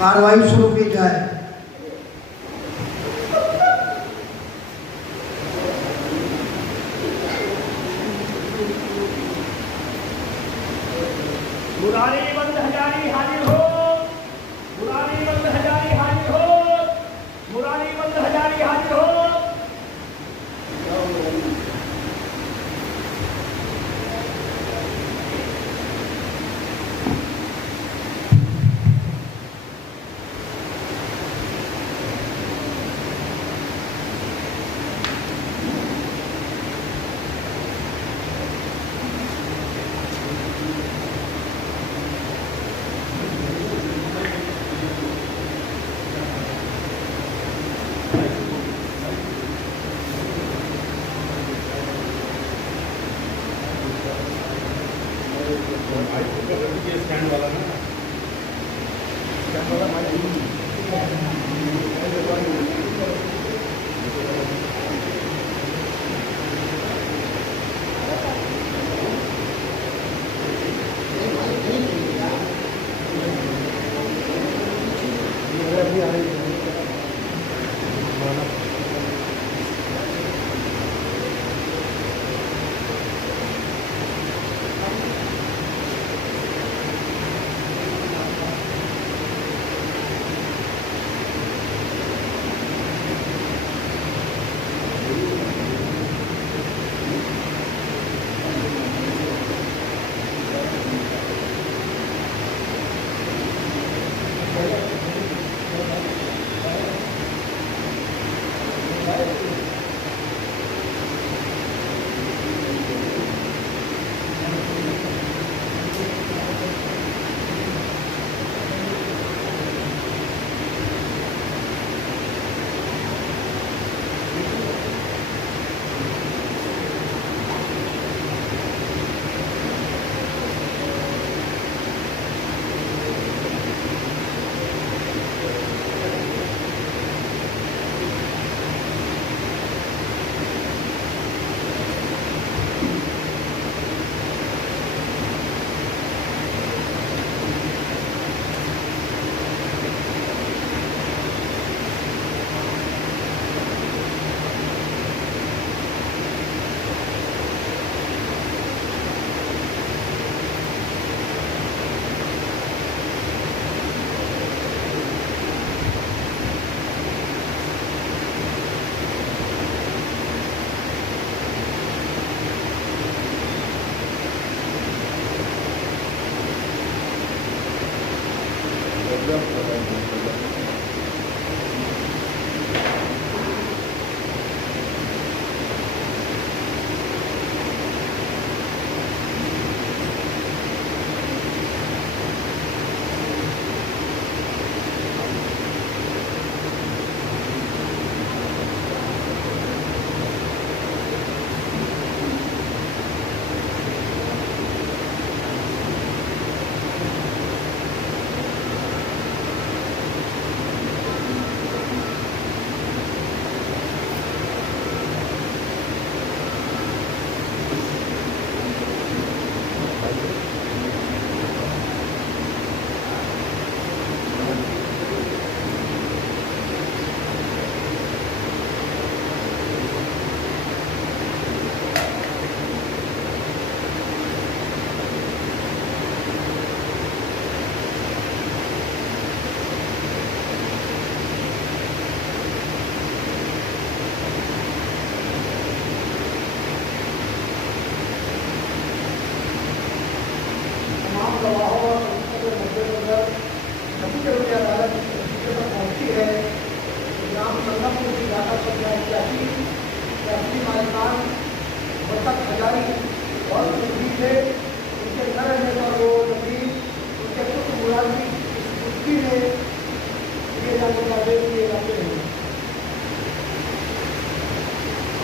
कार्रवाई शुरू की जाए। मुरारीबंद हजारी हाजिर हो, मुरारीबंद हजारी हाजिर हो, मुरारीबंद हजारी हाजिर हो। स्टैंड वाला ना, स्टैंड वाला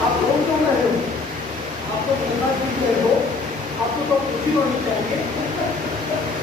आप लोग क्यों रहे हो? आप तो गंगा जी गए हो, आपको तो खुशी होनी चाहिए।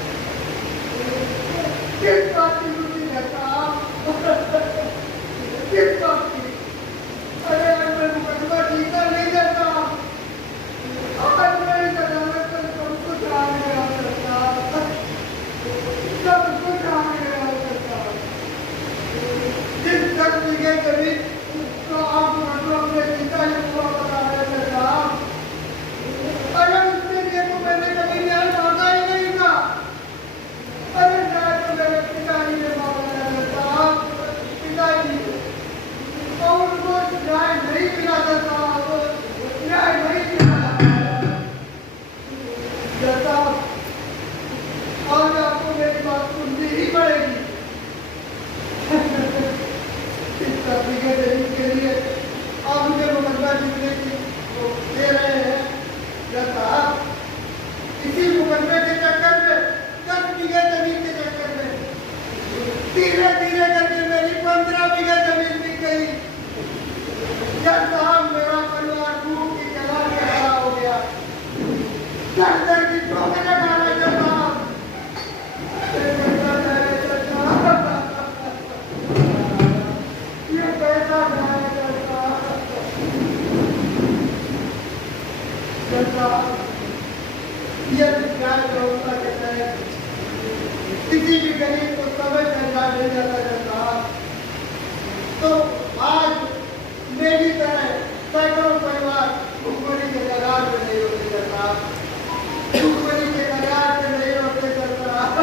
दर दर की ठोकरें खा रहे जज साहब। ये कैसा न्याय है जज साहब? ये कैसा न्याय है जज साहब? जज साहब, ये न्याय व्यवस्था के तहत किसी भी गरीब को समय से न्याय मिल जाता है जज साहब। तो आज मेरी तरह सैकड़ों परिवार भुखमरी के कगार पे नहीं होते जज साहब। भुखमरी के कगार पे नहीं होते जज साहब।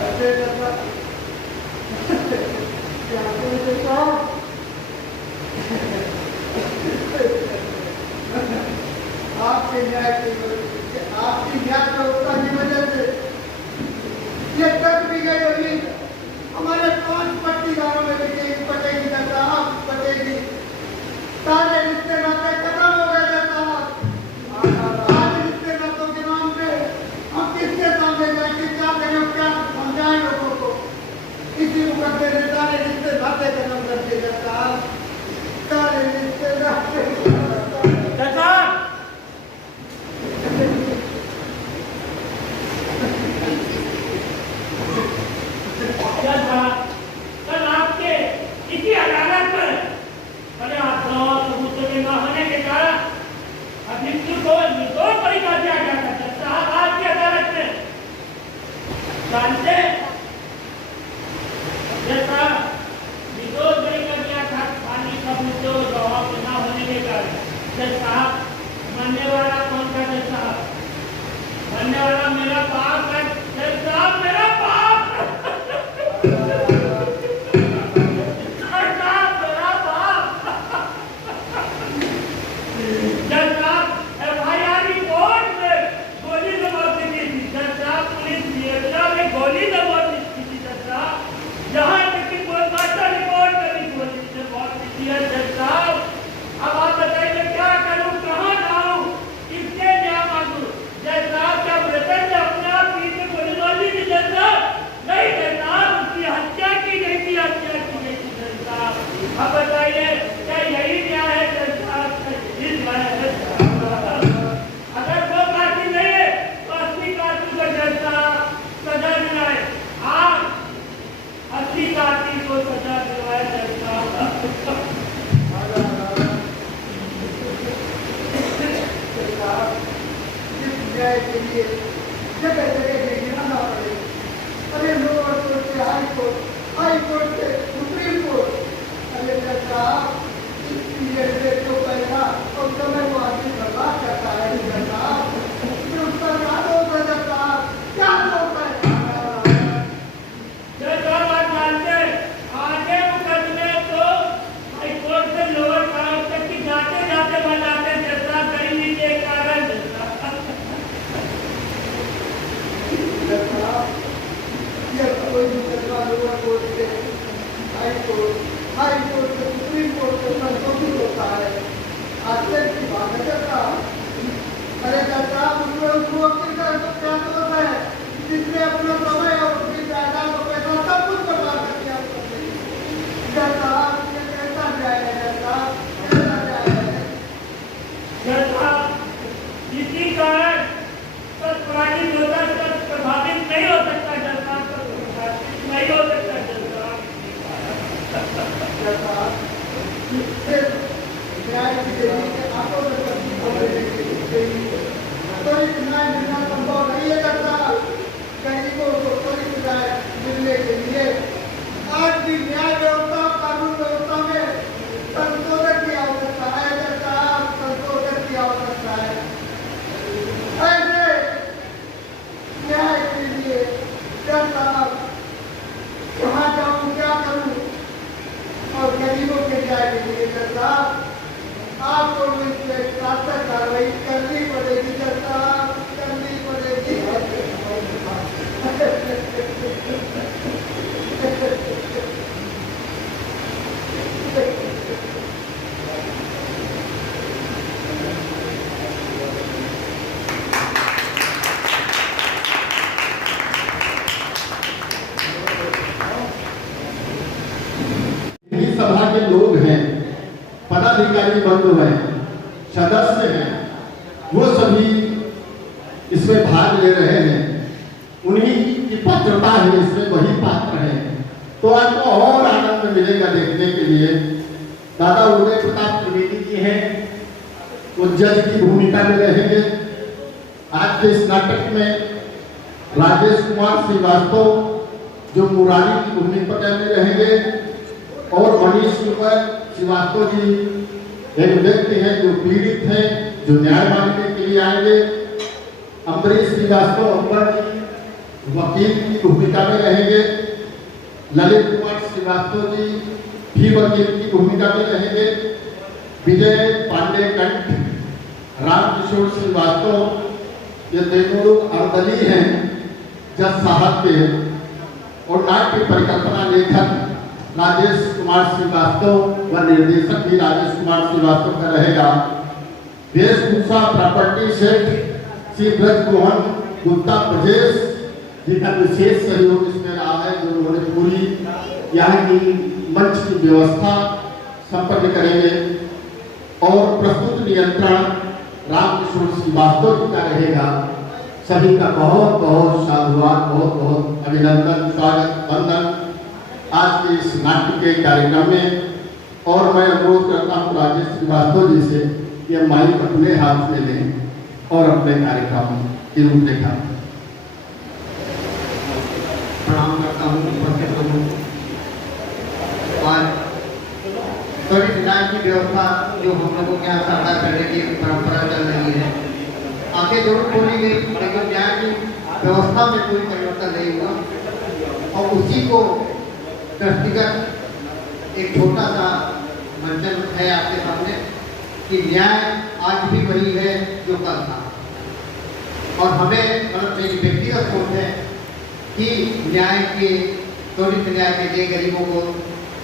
अरे जज साहब, क्या बोले जज साहब? आपके न्याय की आपकी न्याय व्यवस्था की वजह से ये तक भी गई होगी हमारे 5 पट्टीदारों में पटेगी जज साहब, पटेगी। सारे रिश्ते नाते खत्म हो गए जज साहब। आज रिश्ते नातों के नाम पे हम किसके सामने जाएंगे, क्या करें, क्या समझाएं लोगों को? इसी मुकदमे में सारे रिश्ते नाते खत्म कर दिए जज साहब, सारे रिश्ते नाते। जज साहब, जज साहब, कल आपके इसी अदालत में पर्याप्त सबूतों के न होने के कारण अभियुक्त को निर्दोष बरी कर दिया गया था। जज साहब, आज की अदालत में जानते जज साहब, निर्दोष बरी कर दिया था खाली सबूतों गवाह के न होने के कारण। जज साहब, मरने वाला कौन था जज साहब? मरने वाला मेरा बाप है जज साहब, मेरा बाप। अब बताइए, क्या यही न्याय है जज साहब? अगर वो कातिल नहीं है तो असली कातिल को जज साहब सजा दिलाए। आप असली कातिल को सजा दिलवाए जज साहब। इस न्याय के लिए जगह जगह गिराना पड़े। अरे लोअर कोर्ट से हाई कोर्ट से सुप्रीम कोर्ट। अरे जज साहब, इस पीरियड से जो पैसा और समय को आदमी बर्बाद करता है जज साहब, फिर उसका क्या दोष है जज साहब? क्या दोष है? जज साहब, आप जानते आगे मुकदमे तो हाई कोर्ट से लोअर कोर्ट तक की जाते जाते बन जाते हैं जज साहब, गरीबी के कारण। जज साहब, ये कोई मुकदमा लोअर कोर्ट से हाई कोर्ट से सुप्रीम कोर्ट से संशोधित होता है। आश्चर्य की बात है जज साहब। अरे जज साहब, उस वकील का क्या दोष है जिसने अपना समय और उसकी जायदाद और पैसा सब कुछ बर्बाद कर दिया? जज साहब, ये कैसा न्याय है जज साहब? कैसा न्याय है? जज साहब, इसी कारण सच पराजित होता है, सच प्रभावित नहीं हो सकता जज साहब, नहीं हो सकता जज साहब। जज साहब, न्याय की देवी के आंखों में पत्नी को लेने के लिए त्वरित न्याय मिलना संभव नहीं है जज साहब। गरीबों को त्वरित न्याय मिलने के लिए आज भी न्याय व्यवस्था कानून व्यवस्था में संशोधन की आवश्यकता है जज साहब, संशोधन की आवश्यकता है। ऐसे न्याय के लिए जज साहब कहाँ जाऊँ, क्या करूँ? और गरीबों के न्याय के लिए जज साहब आपको इस पे सार्थक कार्रवाई करनी पड़ेगी जज साहब, करनी पड़ेगी। सभा के लोग हैं, पदाधिकारी बंधु हैं, सदस्य हैं वो सभी इसमें भाग ले रहे हैं, उन्हीं की पात्रता है, इसमें वही पात्र है। तो आपको और आनंद मिलेगा देखने के लिए। दादा उदय प्रताप त्रिवेदी जी हैं, वो जज की भूमिका में रहेंगे। आज के इस नाटक में राजेश कुमार श्रीवास्तव जो मुरारी की भूमिका में रहेंगे, और मनीष कुमार श्रीवास्तव जी एक व्यक्ति हैं जो पीड़ित हैं, जो न्याय मांगने के लिए आएंगे। अम्बरीश श्रीवास्तव अम्बर जी वकील की भूमिका में रहेंगे। ललित कुमार श्रीवास्तव जी भी वकील की भूमिका में रहेंगे। विजय पांडे कंठ, रामकिशोर श्रीवास्तव, ये दोनों लोग अर्दली हैं जज साहब के। और नाट्य परिकल्पना लेखक राजेश कुमार श्रीवास्तव व निर्देशक भी राजेश कुमार श्रीवास्तव का रहेगा। वेशभूषा प्रॉपर्टी सेट श्री ब्रज मोहन गुप्ता ब्रजेश जिनका विशेष सहयोग इसमें रहा है, जो उन्होंने पूरी यहाँ की मंच की व्यवस्था संपन्न करेंगे। और प्रस्तुत नियंत्रण रामकिशोर श्रीवास्तव जी का रहेगा। सभी का बहुत बहुत साधुवाद, बहुत बहुत अभिनंदन, स्वागत, वंदन आज के इस नाट्य के कार्यक्रम में। और मैं अनुरोध करता हूँ राजेश श्रीवास्तव जी से कि ये माइक अपने हाथ में लें और अपने कार्यक्रम की रूपरेखा। प्रणाम करता हूँ उपस्थित लोगों को। आज त्वरित न्याय की व्यवस्था जो हम लोगों के यहाँ साकार करने की परंपरा चल रही है, आगे जरूर खोली गई, लेकिन न्याय की व्यवस्था में कोई परिवर्तन नहीं हुआ। और उसी को दृष्टिगत एक छोटा सा मंचन है आपके सामने कि न्याय आज भी वही है जो कल था। और हमें मतलब मेरी व्यक्तिगत सोच है कि न्याय के, त्वरित न्याय के लिए गरीबों को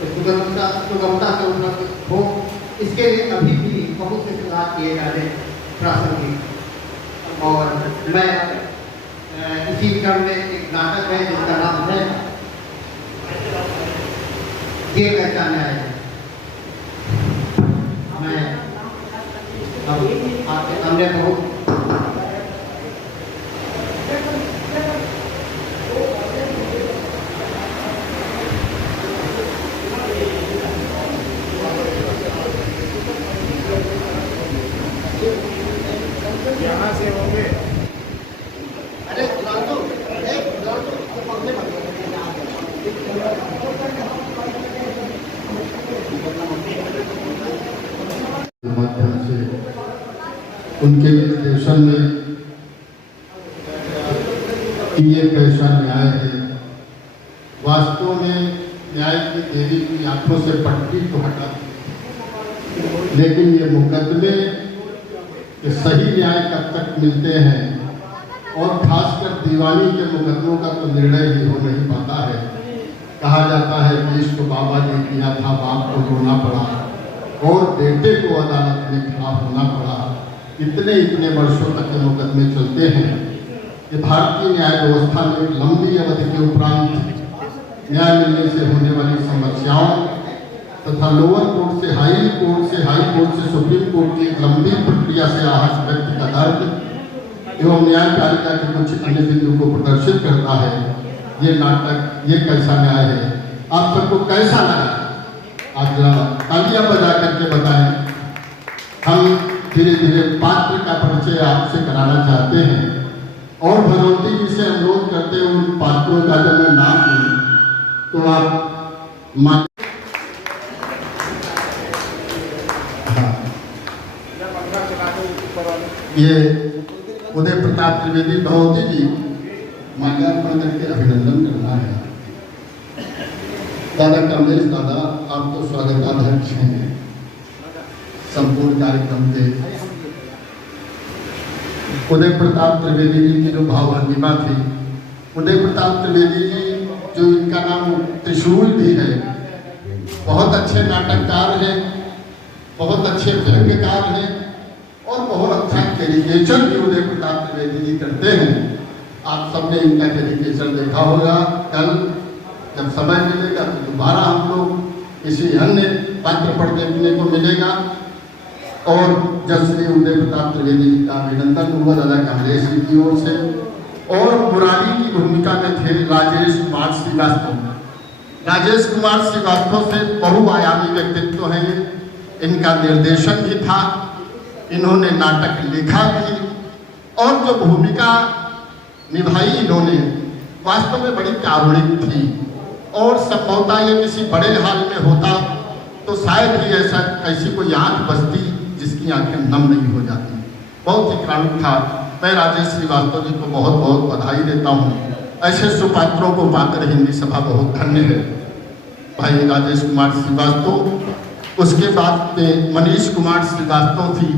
सुगमता से उपलब्ध हो, इसके लिए अभी भी बहुत से सुधार किए जा रहे हैं प्रासंगिक। और मैं इसी क्रम में एक नाटक है जिसका नाम है ये कैसा न्याय है। मैं अब आपके सामने बहुत यहाँ से होंगे। अरे माध्यम से उनके निर्देशन में कि ये कैसा न्याय है। वास्तव में न्याय की देवी की आंखों से पट्टी तो हटा दी, लेकिन ये मुकदमे कि सही न्याय कब तक मिलते हैं, और खासकर दीवानी के मुकदमों का तो निर्णय ही हो नहीं पाता है। कहा जाता है कि इसको बाबा ने किया था, बाप को रोना पड़ा और बेटे को अदालत में खड़ा होना पड़ा। इतने वर्षों तक ये मुकदमे चलते हैं। ये भारतीय न्याय व्यवस्था में एक लंबी अवधि के उपरांत न्याय मिलने से होने वाली समस्याओं तथा लोअर कोर्ट से हाई कोर्ट से सुप्रीम कोर्ट की एक लंबी प्रक्रिया से आहत व्यक्ति का दर्द एवं न्यायपालिका के कुछ अन्य बिंदु को प्रदर्शित करता है। ये नाटक ये कैसा न्याय है, आप सबको कैसा लगा? आज तालियां बजा करके बताएं। हम धीरे धीरे पात्र का परिचय आपसे कराना चाहते हैं और भगवती जी से अनुरोध करते हैं उन पात्रों का जब मैं नाम लूं तो आप मान। ये उदय प्रताप त्रिवेदी भगवती जी माल्यार्पण करके अभिनंदन करना है। दादा कमलेश दादा, आप तो स्वागताध्यक्ष हैं संपूर्ण कार्यक्रम के। उदय प्रताप त्रिवेदी जी की जो भावभंगिमा थी, उदय प्रताप त्रिवेदी जी जो इनका नाम त्रिशूल भी है, बहुत अच्छे नाटककार हैं, बहुत अच्छे व्यंग्यकार हैं और बहुत अच्छा कैरिकेचर भी उदय प्रताप त्रिवेदी जी करते हैं। आप सबने इनका कैरिकेचर देखा होगा। कल जब समय मिलेगा तो दोबारा हम लोग किसी अन्य पात्र पर देखने को मिलेगा। और जब श्री उदय प्रताप त्रिवेदी जी का अभिनंदन हुआ दादा कमलेश जी की ओर से। और मुरारी की भूमिका में थे राजेश कुमार श्रीवास्तव। राजेश कुमार श्रीवास्तव से बहुआयामी व्यक्तित्व है, इनका निर्देशन भी था, इन्होंने नाटक लिखा भी, और जो भूमिका निभाई इन्होंने वास्तव में बड़ी कारुणिक थी। और संभवतः ये किसी बड़े हाल में होता तो शायद ही ऐसा कैसी कोई आंख बसती जिसकी आंखें नम नहीं हो जाती। बहुत ही कारुणिक था। मैं राजेश श्रीवास्तव जी को बहुत बहुत बधाई देता हूँ। ऐसे सुपात्रों को पाकर हिंदी सभा बहुत धन्य है। भाई राजेश कुमार श्रीवास्तव, उसके बाद में मनीष कुमार श्रीवास्तव थी,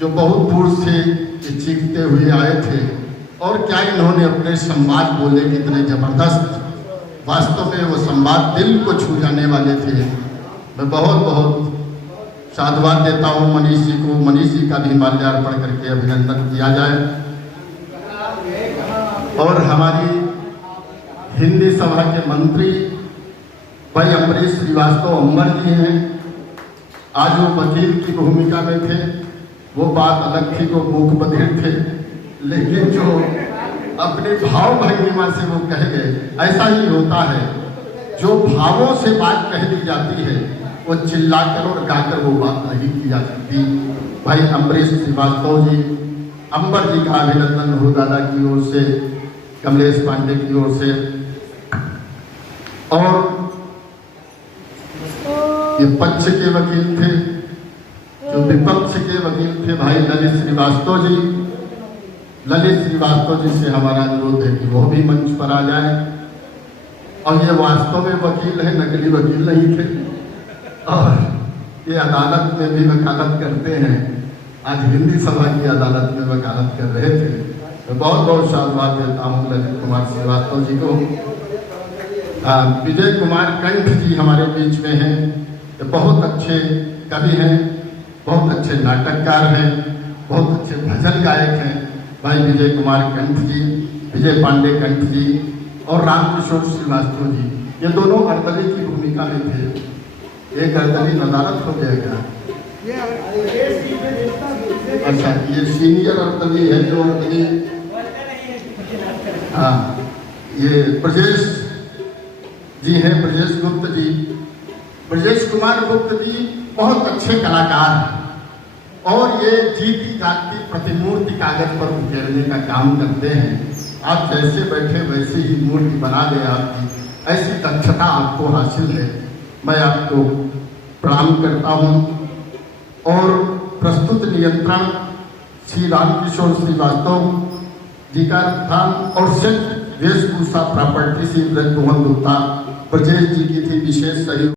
जो बहुत दूर से चीखते हुए आए थे। और क्या इन्होंने अपने संवाद बोले, कितने जबरदस्त, वास्तव में वो संवाद दिल को छू जाने वाले थे। मैं बहुत बहुत साधुवाद देता हूँ मनीष जी को। मनीष जी का भी माल्यार्पण करके अभिनंदन किया जाए। और हमारी हिंदी सभा के मंत्री भाई अम्बरीश श्रीवास्तव अम्बर जी हैं। आज वो वकील की भूमिका में थे, वो बात अलग थी, वो मूक बधिर थे, लेकिन जो अपने भाव भंगिमा से वो कह गए, ऐसा ही होता है। जो भावों से बात कह दी जाती है वो चिल्लाकर और गाकर वो बात नहीं की जा सकती। भाई अम्बरीश श्रीवास्तव जी, अंबर जी का अभिनंदन हो दादा की ओर से, कमलेश पांडे की ओर से। और ये पक्ष के वकील थे, जो विपक्ष के वकील थे भाई ललित श्रीवास्तव जी। ललित श्रीवास्तव जी से हमारा अनुरोध है कि वो भी मंच पर आ जाए। और ये वास्तव में वकील है, नकली वकील नहीं थे, और ये अदालत में भी वकालत करते हैं। आज हिंदी सभा की अदालत में वकालत कर रहे थे। तो बहुत बहुत साधुवाद देता हूँ ललित कुमार श्रीवास्तव जी को। विजय कुमार कंठ जी हमारे बीच में हैं, ये बहुत अच्छे कवि हैं, बहुत अच्छे नाटककार हैं, बहुत अच्छे भजन गायक हैं। भाई विजय कुमार कंठ जी, विजय पांडे कंठ जी और रामकिशोर श्रीवास्तव जी, ये दोनों अर्दली की भूमिका में थे। एक अर्दली नदारत हो जाएगा। अच्छा, ये सीनियर अर्दली है जो अर्दली, हाँ, ये ब्रजेश जी हैं, ब्रजेश गुप्त जी। ब्रजेश कुमार गुप्त जी बहुत अच्छे कलाकार हैं, और ये जीती जागती प्रतिमूर्ति कागज पर उकेरने का काम करते हैं। आप जैसे बैठे वैसे ही मूर्ति बना दे आपकी, ऐसी दक्षता आपको हासिल है। मैं आपको प्रणाम करता हूँ। और प्रस्तुत नियंत्रण श्री रामकिशोर श्रीवास्तव जी का था, और सेट वेशभूषा प्रॉपर्टी श्री ब्रजमोहन गुप्ता ब्रजेश जी की थी। विशेष सहयोग